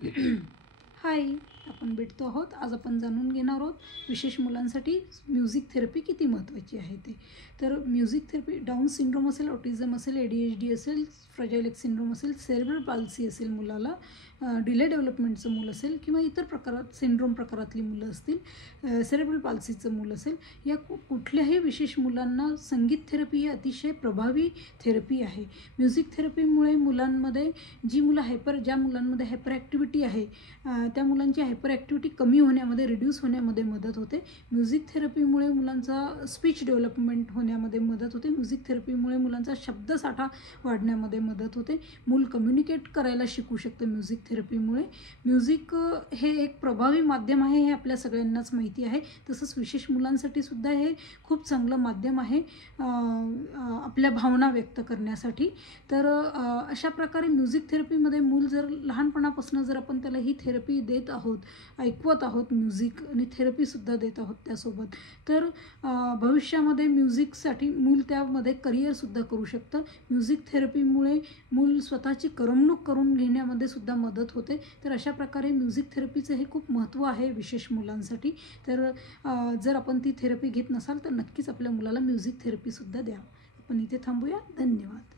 हाय, आपण भेटतो आहोत. आज आपण जाणून घेणार आहोत विशेष मुलांसाठी म्युझिक थेरपी किती महत्त्वाची आहे ते. तर म्युझिक थेरपी डाऊन सिंड्रोम असेल, ऑटिझम असेल, ADHD असेल, फ्रजाइल एक्स सिंड्रोम असेल, सेरेब्रल पाल्सी असेल मुलाला, डिले डेव्हलपमेंटचं मूल असेल किंवा इतर प्रकारात सिंड्रोम प्रकारातली मुलं असतील, सेरेब्रल पाल्सीचं मूल असेल, या कुठल्याही विशेष मुलांना संगीत थेरपी ही अतिशय प्रभावी थेरपी आहे. म्युझिक थेरपीमुळे मुलांमध्ये ज्या मुलांमध्ये हायपर ॲक्टिव्हिटी आहे, त्या मुलांची हायपर ॲक्टिव्हिटी कमी होण्यामध्ये, रिड्यूस होण्यामध्ये मदत होते. म्युझिक थेरपीमुळे मुलांचा स्पीच डेव्हलपमेंट होण्यामध्ये मदत होते. म्युझिक थेरपीमुळे मुलांचा शब्दसाठा वाढण्यामध्ये मदत होते. मूल कम्युनिकेट करायला शिकू शकतं म्युझिक थेरपीमुळे. म्युझिक हे एक प्रभावी माध्यम आहे, हे आपल्या सगळ्यांनाच माहिती आहे. तसंच विशेष मुलांसाठी सुद्धा हे खूप चांगलं माध्यम आहे आपल्या भावना व्यक्त करण्यासाठी. तर अशा प्रकारे म्युझिक थेरपीमध्ये मूल जर लहानपणापासून जर आपण त्याला ही थेरपी देत आहोत, ऐकवत आहोत म्युझिक आणि थेरपीसुद्धा देत आहोत त्यासोबत, तर भविष्यामध्ये म्युझिकसाठी मूल त्यामध्ये करिअरसुद्धा करू शकतं. म्युझिक थेरपीमुळे मूल स्वतःची करमणूक करून घेण्यामध्ये सुद्धा मदत होते. तर अशा प्रकारे म्युझिक थेरपीचं हे खूप महत्त्व आहे विशेष मुलांसाठी. तर जर आपण ती थेरपी घेत नसाल तर नक्कीच आपल्या मुलाला म्युझिक थेरपीसुद्धा द्या. आपण इथे थांबूया. धन्यवाद.